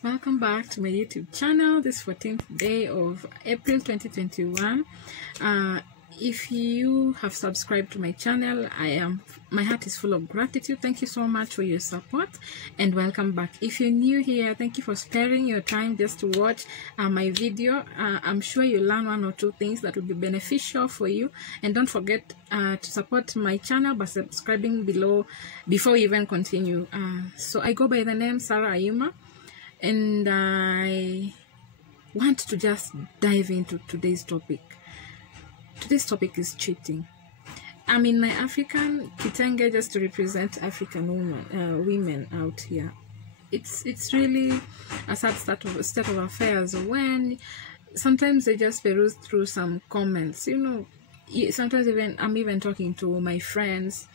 Welcome back to my YouTube channel. This 14th day of April 2021. If you have subscribed to my channel, my heart is full of gratitude. Thank you so much for your support and welcome back. If you're new here, thank you for sparing your time just to watch my video. I'm sure you'll learn one or two things that will be beneficial for you, and don't forget to support my channel by subscribing below before we even continue. So I go by the name Sarah Ayuma, and I want to just dive into today's topic. Today's topic is cheating. I'm in my African kitenge just to represent African women out here. It's really a sad state of affairs when sometimes they just peruse through some comments. Sometimes I'm even talking to my friends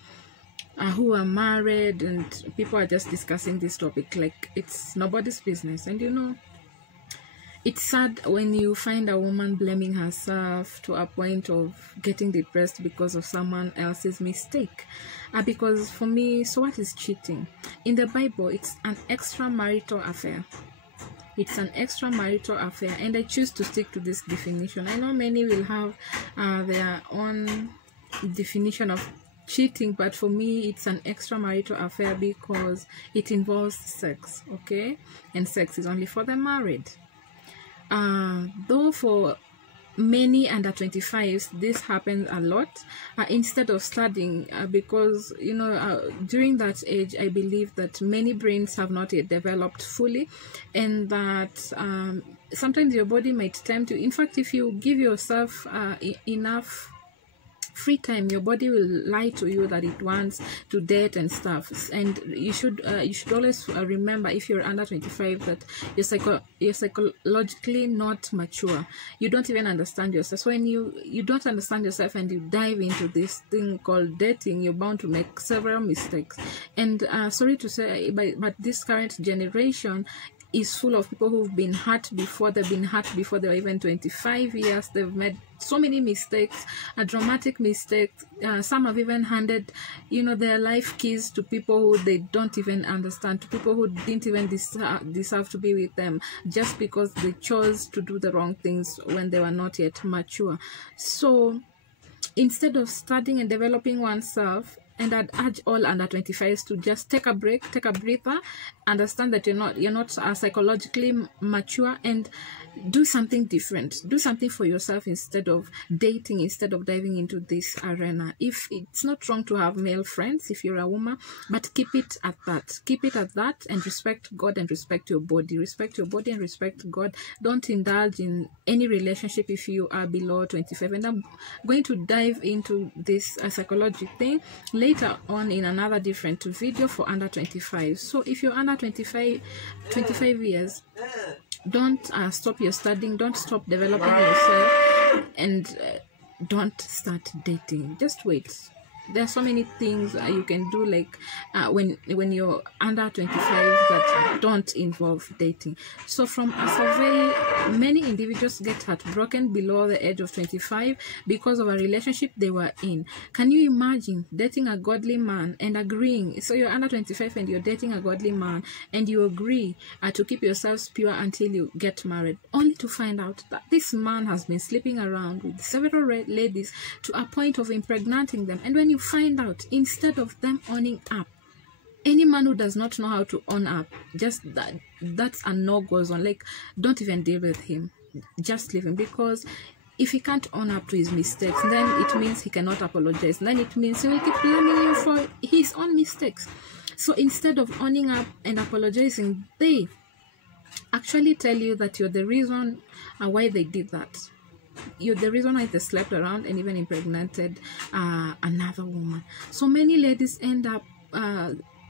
who are married, and people are just discussing this topic like it's nobody's business. And it's sad when you find a woman blaming herself to a point of getting depressed because of someone else's mistake. Because for me, so what is cheating? In the Bible, it's an extramarital affair. It's an extramarital affair, and I choose to stick to this definition. I know many will have their own definition of cheating, but for me it's an extramarital affair because it involves sex, okay? And sex is only for the married. Though for many under 25s this happens a lot, instead of studying, because during that age I believe that many brains have not yet developed fully, and that sometimes your body might tempt you. In fact, if you give yourself enough free time, your body will lie to you that it wants to date and stuff. And you should always remember, if you're under 25, that you're psychologically not mature. You don't even understand yourself. So when you don't understand yourself and you dive into this thing called dating, you're bound to make several mistakes. And sorry to say, but this current generation is full of people who've been hurt before. They've been hurt before they were even 25 years. They've made so many mistakes, dramatic mistakes. Some have even handed, their life keys to people who they don't even understand, to people who didn't even deserve to be with them, just because they chose to do the wrong things when they were not yet mature. So instead of studying and developing oneself, and I'd urge all under 25s to just take a break, take a breather, understand that you're not psychologically mature, and do something different. Do something for yourself instead of dating, instead of diving into this arena. If it's not wrong to have male friends if you're a woman, but keep it at that. Keep it at that, and respect God and respect your body. Respect your body and respect God. Don't indulge in any relationship if you are below 25. And I'm going to dive into this psychology thing later on in another different video for under 25. So if you're under 25 years, don't stop your studying, don't stop developing yourself, and don't start dating. Just wait. There are so many things you can do, like when you're under 25, that don't involve dating. So from a survey, many individuals get heartbroken below the age of 25 because of a relationship they were in. Can you imagine dating a godly man and agreeing? So you're under 25 and you're dating a godly man, and you agree to keep yourselves pure until you get married, only to find out that this man has been sleeping around with several ladies to a point of impregnating them. And when you find out, instead of them owning up, any man who does not know how to own up, just that's a no-go zone. Like, don't even deal with him, just leave him. Because if he can't own up to his mistakes, then it means he cannot apologize. Then it means he will keep blaming you for his own mistakes. So instead of owning up and apologizing, they actually tell you that you're the reason why they did that. You're the reason why they slept around and even impregnated another woman. So many ladies end up,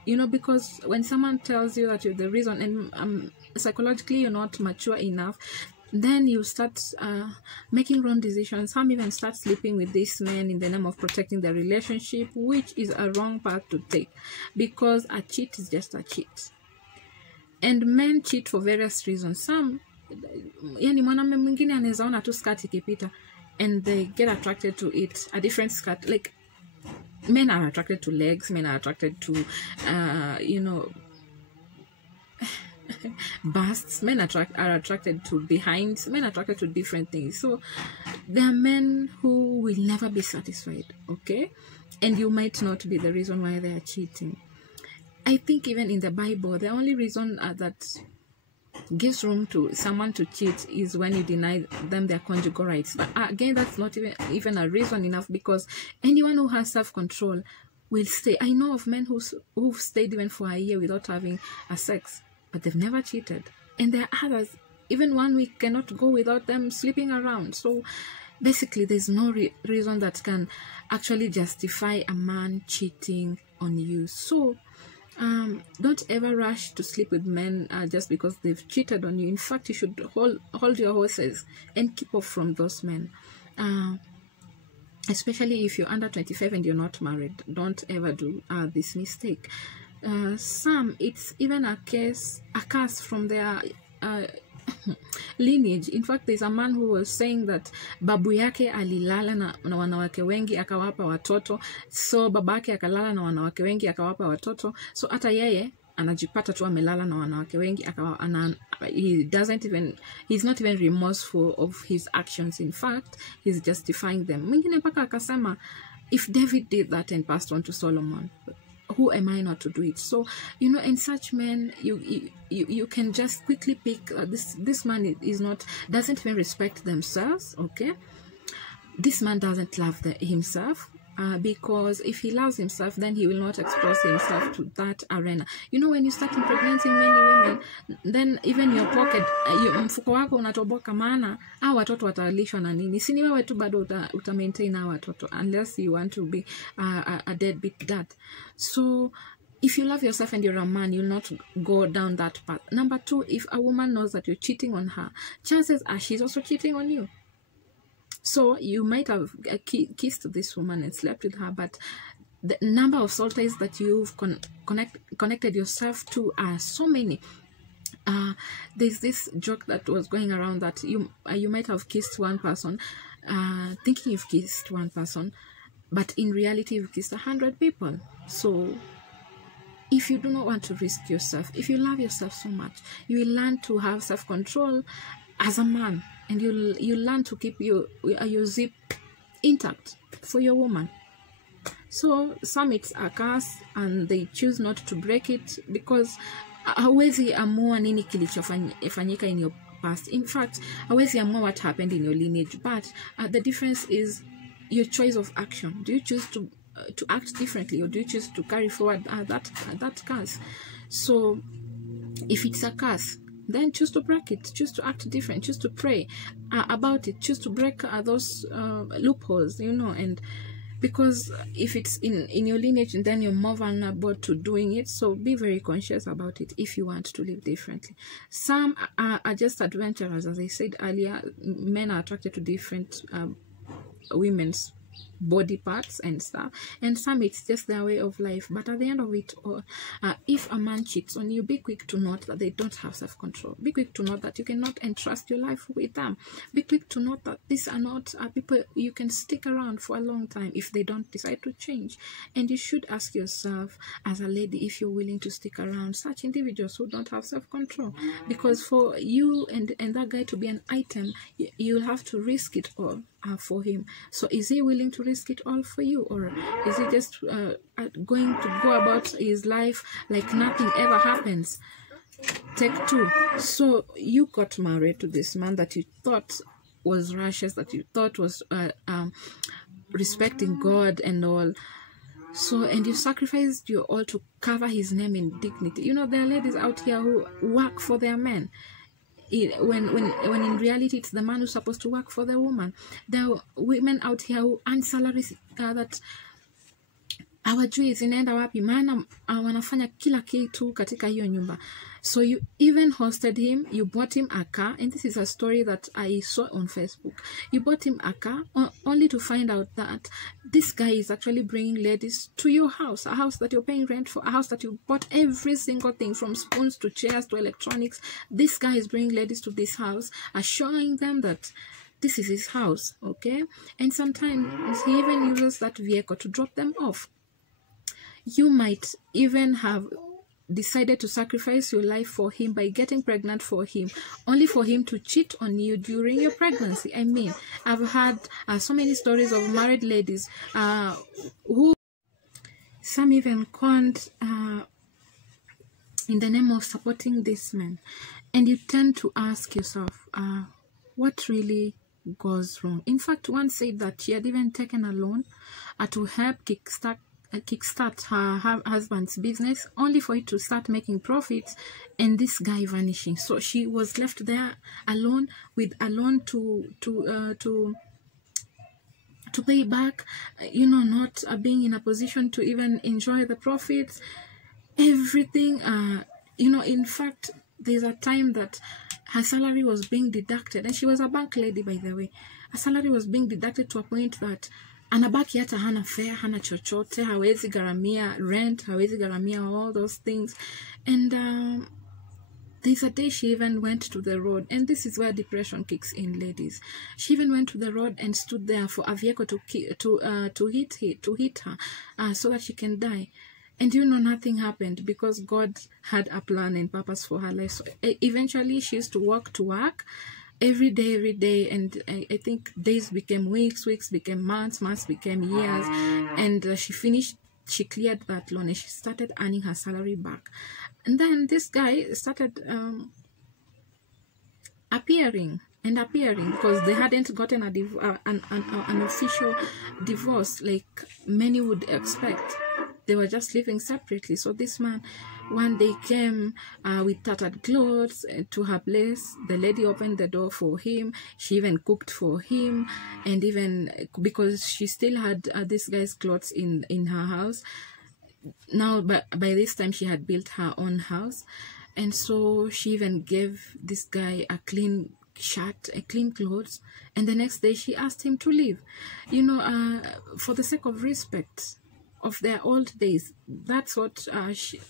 because when someone tells you that you're the reason, and psychologically you're not mature enough, then you start making wrong decisions. Some even start sleeping with these men in the name of protecting their relationship, which is a wrong path to take, because a cheat is just a cheat. And men cheat for various reasons. Some, mwanamume mwingine anaweza ona tu skirt ikipita and they get attracted to it, a different skirt. Like, men are attracted to legs, men are attracted to busts. Men are attracted to behinds. Men are attracted to different things. So there are men who will never be satisfied, okay? And you might not be the reason why they are cheating. I think even in the Bible, the only reason that gives room to someone to cheat is when you deny them their conjugal rights. But again, that's not even a reason enough, because anyone who has self-control will stay. I know of men who've stayed even for a year without having a sex, but they've never cheated. And there are others, even 1 week cannot go without them sleeping around. So basically, there's no reason that can actually justify a man cheating on you. So don't ever rush to sleep with men just because they've cheated on you. In fact, you should hold your horses and keep off from those men. Especially if you're under 25 and you're not married. Don't ever do this mistake. Some, it's even a curse from their lineage. In fact, there's a man who was saying that babu yake alilala na wanawake wengi akawapa watoto, so babake akalala na wanawake wengi akawapa watoto, so hata yeye anajipata tu amelala na wanawake wengi he's not even remorseful of his actions. In fact, he's justifying them. Mwingine mpaka akasema, if David did that and passed on to Solomon, who am I not to do it? So, you know, in such men, you can just quickly pick this man doesn't even respect themselves, okay? This man doesn't love himself, because if he loves himself, then he will not expose himself to that arena. You know, when you start impregnating many women, then even your pocket, mfuko wako unatoboka, maana watoto watalishwa na nini? Si ni wewe tu bado uta maintain watoto, unless you want to be a deadbeat dad. So if you love yourself and you're a man, you'll not go down that path. Number 2, if a woman knows that you're cheating on her, chances are she's also cheating on you. So you might have kissed this woman and slept with her, but the number of soldiers that you've connected yourself to are so many. There's this joke that was going around that you might have kissed one person, thinking you've kissed one person, but in reality you've kissed 100 people. So if you do not want to risk yourself, if you love yourself so much, you will learn to have self-control as a man, and you learn to keep your zip intact for your woman. So some it's a curse and they choose not to break it because hawezi amua nini kilichofanyika in your past. In fact, hawezi amua what happened in your lineage, but the difference is your choice of action. Do you choose to act differently, or do you choose to carry forward that curse? So if it's a curse, then choose to break it, choose to act different, choose to pray about it, choose to break those loopholes, you know. And because if it's in your lineage, then you're more vulnerable to doing it. So be very conscious about it if you want to live differently. Some are just adventurers. As I said earlier, men are attracted to different women's body parts and stuff, and some it's just their way of life. But at the end of it all, if a man cheats on you, be quick to note that they don't have self-control. Be quick to note that you cannot entrust your life with them. Be quick to note that these are not people you can stick around for a long time if they don't decide to change. And you should ask yourself as a lady if you're willing to stick around such individuals who don't have self-control, because for you and that guy to be an item, you'll have to risk it all for him. So is he willing to risk it all for you, or is he just going to go about his life like nothing ever happens? Take 2. So you got married to this man that you thought was righteous, that you thought was respecting God and all. So, and you sacrificed your all to cover his name in dignity. You know, there are ladies out here who work for their men, when in reality it's the man who's supposed to work for the woman. There are women out here who earn salaries that hawajui zinaenda wapi, maana wanafanya kila kitu katika hiyo nyumba. So you even hosted him, you bought him a car, and this is a story that I saw on Facebook. You bought him a car only to find out that this guy is actually bringing ladies to your house, a house that you're paying rent for, a house that you bought every single thing from spoons to chairs to electronics. This guy is bringing ladies to this house, assuring them that this is his house, okay? And sometimes he even uses that vehicle to drop them off. You might even have decided to sacrifice your life for him by getting pregnant for him, only for him to cheat on you during your pregnancy. I mean, I've had so many stories of married ladies who some even conned in the name of supporting this man. And you tend to ask yourself, what really goes wrong? In fact, one said that she had even taken a loan to help kickstart her husband's business, only for it to start making profits and this guy vanishing. So she was left there alone with a loan to pay back, you know, not being in a position to even enjoy the profits, everything. You know, in fact, there's a time that her salary was being deducted, and she was a bank lady, by the way. Her salary was being deducted to a point that anabaki hata hana fare, hana chochote, hawezi garamia rent, hawezi garamia all those things. And there's a day she even went to the road, and this is where depression kicks in, ladies. She even went to the road and stood there for a vehicle to hit her, so that she can die. And you know, nothing happened because God had a plan and purpose for her life. So eventually, she used to walk to work every day, and I think days became weeks, weeks became months, months became years, and she cleared that loan and she started earning her salary back. And then this guy started appearing because they hadn't gotten an official divorce like many would expect. They were just living separately. So this man one day came with tattered clothes to her place. The lady opened the door for him. She even cooked for him, and even because she still had this guy's clothes in her house. Now, by this time, she had built her own house, and so she even gave this guy a clean shirt, a clean clothes, and the next day she asked him to leave. You know, for the sake of respect of their old days. That's what she,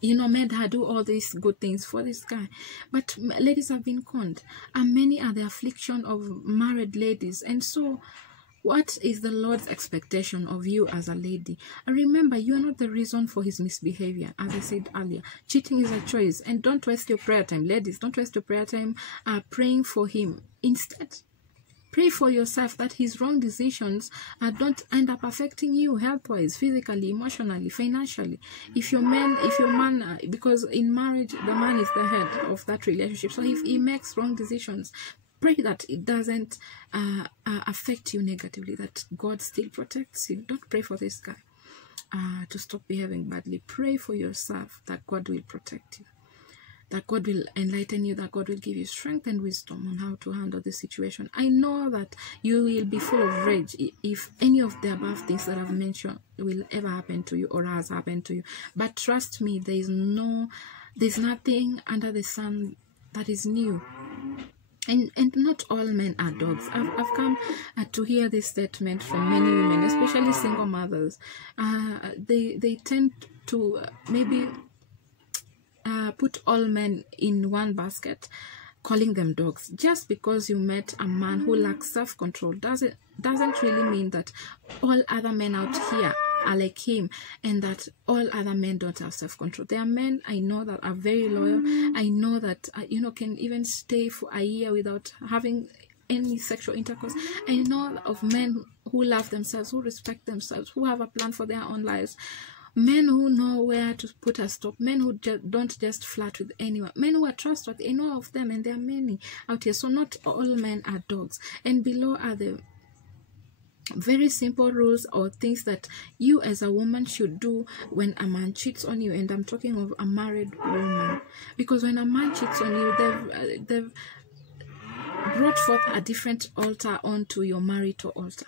you know, made her do all these good things for this guy. But ladies have been conned, and many are the affliction of married ladies. And so what is the Lord's expectation of you as a lady? And remember, you are not the reason for his misbehavior. As I said earlier, cheating is a choice. And don't waste your prayer time, ladies. Don't waste your prayer time praying for him. Instead, pray for yourself that his wrong decisions don't end up affecting you health-wise, physically, emotionally, financially. If your man, because in marriage, the man is the head of that relationship. So if he makes wrong decisions, pray that it doesn't affect you negatively, that God still protects you. Don't pray for this guy to stop behaving badly. Pray for yourself that God will protect you, that God will enlighten you, that God will give you strength and wisdom on how to handle the situation. I know that you will be full of rage if any of the above things that I've mentioned will ever happen to you or has happened to you. But trust me, there's nothing under the sun that is new. And not all men are dogs. I've come to hear this statement from many women, especially single mothers. They tend to maybe put all men in one basket, calling them dogs. Just because you met a man who lacks self-control doesn't really mean that all other men out here are like him, and that all other men don't have self-control. There are men I know that are very loyal. I know that you know, can even stay for a year without having any sexual intercourse. I know of men who love themselves, who respect themselves, who have a plan for their own lives. Men who know where to put a stop. Men who don't just flirt with anyone. Men who are trustworthy. I know of them, and there are many out here. So not all men are dogs. And below are the very simple rules or things that you as a woman should do when a man cheats on you. And I'm talking of a married woman, because when a man cheats on you, they've brought forth a different altar onto your marital altar.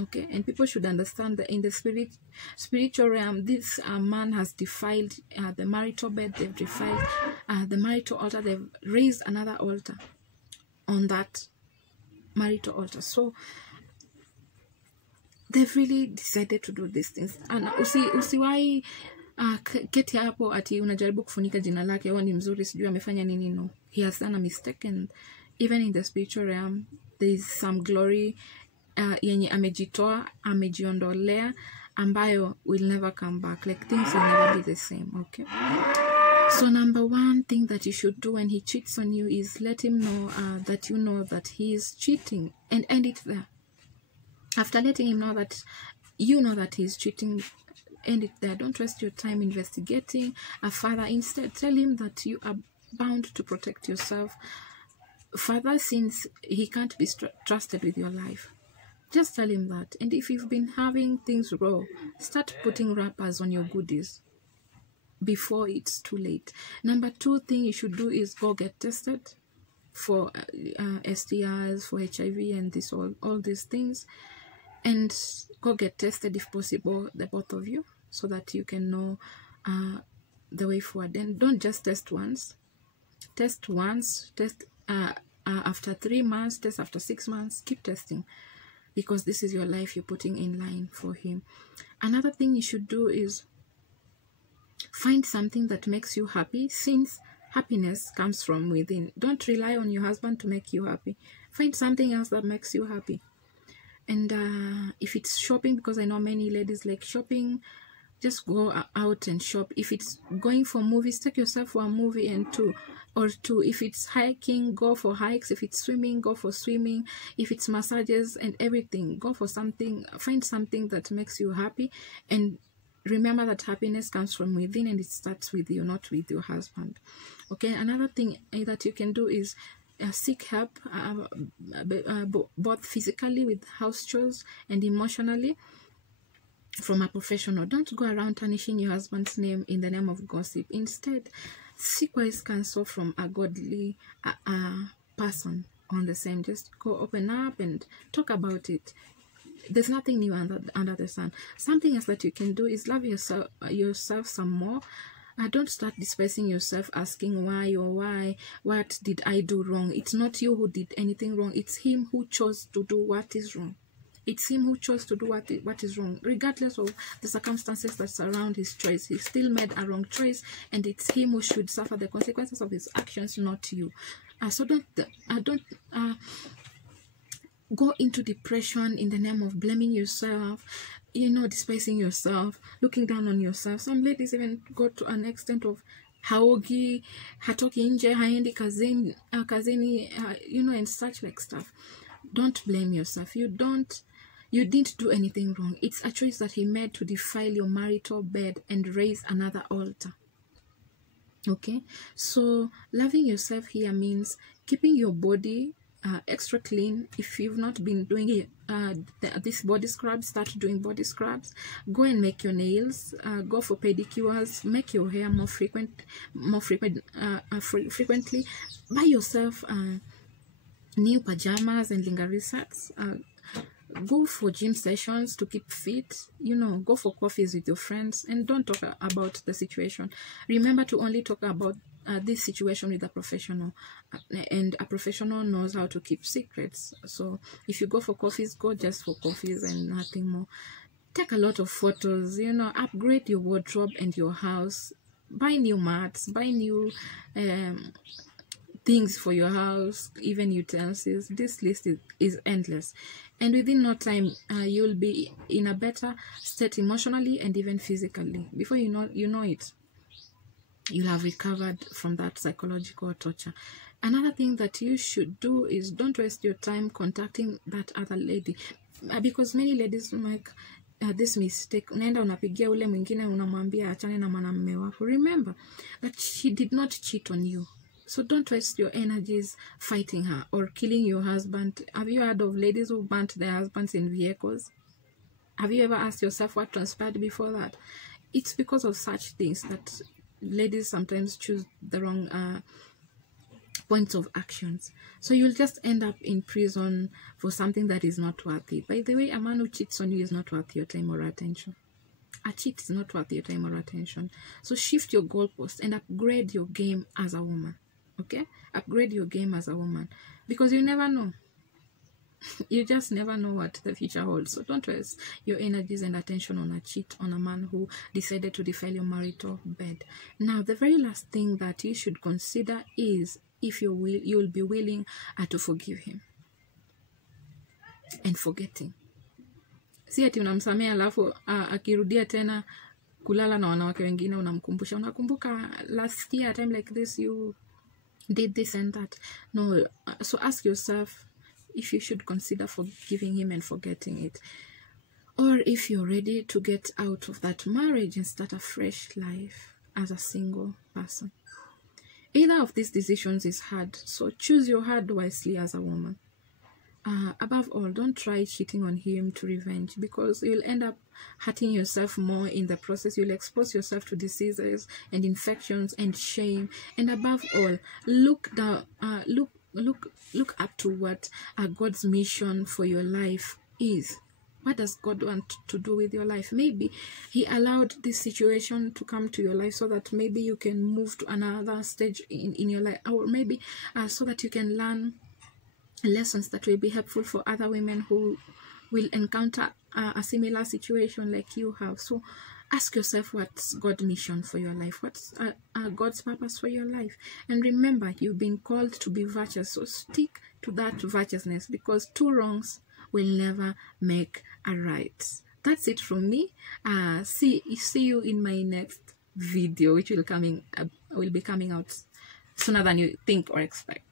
Okay, and people should understand that in the spiritual realm, this man has defiled the marital bed. They've defiled the marital altar. They've raised another altar on that marital altar. So they've really decided to do these things. And usiwahi keti hapo ati unajaribu kufunika jina lake, au ni mzuri sijui amefanya nini. No, he has done a mistake. And even in the spiritual realm, there is some glory yenye amejitoa, amejiondolea, ambayo will never come back. Like things will never be the same. Okay. So number one thing that you should do when he cheats on you is let him know that you know that he is cheating, and end it there. After letting him know that you know that he's cheating, end it there. Don't waste your time investigating further. Instead, tell him that you are bound to protect yourself further, since he can't be trusted with your life. Just tell him that. And if you've been having things raw, start putting wrappers on your goodies before it's too late. Number two thing you should do is go get tested for STIs, for HIV, and this all these things, and go get tested if possible, the both of you, so that you can know the way forward. And don't just test once. Test once, test after 3 months, test after 6 months. Keep testing, because this is your life you're putting in line for him. Another thing you should do is find something that makes you happy, since happiness comes from within. Don't rely on your husband to make you happy. Find something else that makes you happy. And if it's shopping, because I know many ladies like shopping, just go out and shop. If it's going for movies, take yourself for a movie and two. If it's hiking, go for hikes. If it's swimming, go for swimming. If it's massages and everything, go for something. Find something that makes you happy, and remember that happiness comes from within, and it starts with you, not with your husband. Okay. Another thing that you can do is seek help, both physically with house chores and emotionally, from a professional. Don't go around tarnishing your husband's name in the name of gossip. Instead, seek wise counsel from a godly person on the same. Just go open up and talk about it. There's nothing new under the sun. Something else that you can do is love yourself some more. Don't start despising yourself, asking why or why. What did I do wrong? It's not you who did anything wrong. It's him who chose to do what is wrong. It's him who chose to do what is wrong. Regardless of the circumstances that surround his choice, he still made a wrong choice, and it's him who should suffer the consequences of his actions, not you. So don't go into depression in the name of blaming yourself, despising yourself, looking down on yourself. Some ladies even go to an extent of hatoki nje, haendi kazini, and such like stuff. Don't blame yourself. You didn't do anything wrong. It's a choice that he made to defile your marital bed and raise another altar. Okay, so loving yourself here means keeping your body extra clean. If you've not been doing this body scrub, start doing body scrubs. Go and make your nails. Go for pedicures. Make your hair more frequently. Buy yourself new pajamas and lingerie sets. Go for gym sessions to keep fit. Go for coffees with your friends, and don't talk about the situation. Remember to only talk about this situation with a professional, and a professional knows how to keep secrets. So if you go for coffees, go just for coffees and nothing more. Take a lot of photos, upgrade your wardrobe and your house. Buy new mats, buy new things for your house, even utensils. This list is endless, and within no time you'll be in a better state emotionally and even physically. Before you know it, you'll have recovered from that psychological torture. Another thing that you should do is don't waste your time contacting that other lady, because many ladies make this mistake. Unaenda unapigia ule mwingine, unamwambia achane na mwanamume wako. Remember that she did not cheat on you. So don't waste your energies fighting her or killing your husband. Have you heard of ladies who burnt their husbands in vehicles? Have you ever asked yourself what transpired before that? It's because of such things that ladies sometimes choose the wrong points of actions. So you'll just end up in prison for something that is not worthy. By the way, a man who cheats on you is not worth your time or attention. A cheat is not worth your time or attention. So shift your goalposts and upgrade your game as a woman. Okay? Upgrade your game as a woman. Because you never know. You just never know what the future holds. So don't waste your energies and attention on a cheat, on a man who decided to defile your marital bed. Now, the very last thing that you should consider is if you'll be willing to forgive him and forgetting. Si ati unamsamea alafu akirudia tena kulala na wanawake wengine unamkumbusha, unakumbuka last year time like this you did this and that. No. So ask yourself if you should consider forgiving him and forgetting it, or if you're ready to get out of that marriage and start a fresh life as a single person. Either of these decisions is hard, so choose your hard wisely as a woman. Above all, don't try cheating on him to revenge, because you'll end up hurting yourself more in the process. You'll expose yourself to diseases and infections and shame. And above all, look up to what God's mission for your life is. What does God want to do with your life? Maybe he allowed this situation to come to your life so that maybe you can move to another stage in your life, or maybe so that you can learn lessons that will be helpful for other women who will encounter a similar situation like you have. So ask yourself, what's God's mission for your life? What's God's purpose for your life? And remember, you've been called to be virtuous, so stick to that virtuousness, because two wrongs will never make a right. That's it from me. See you in my next video, which will be coming out sooner than you think or expect.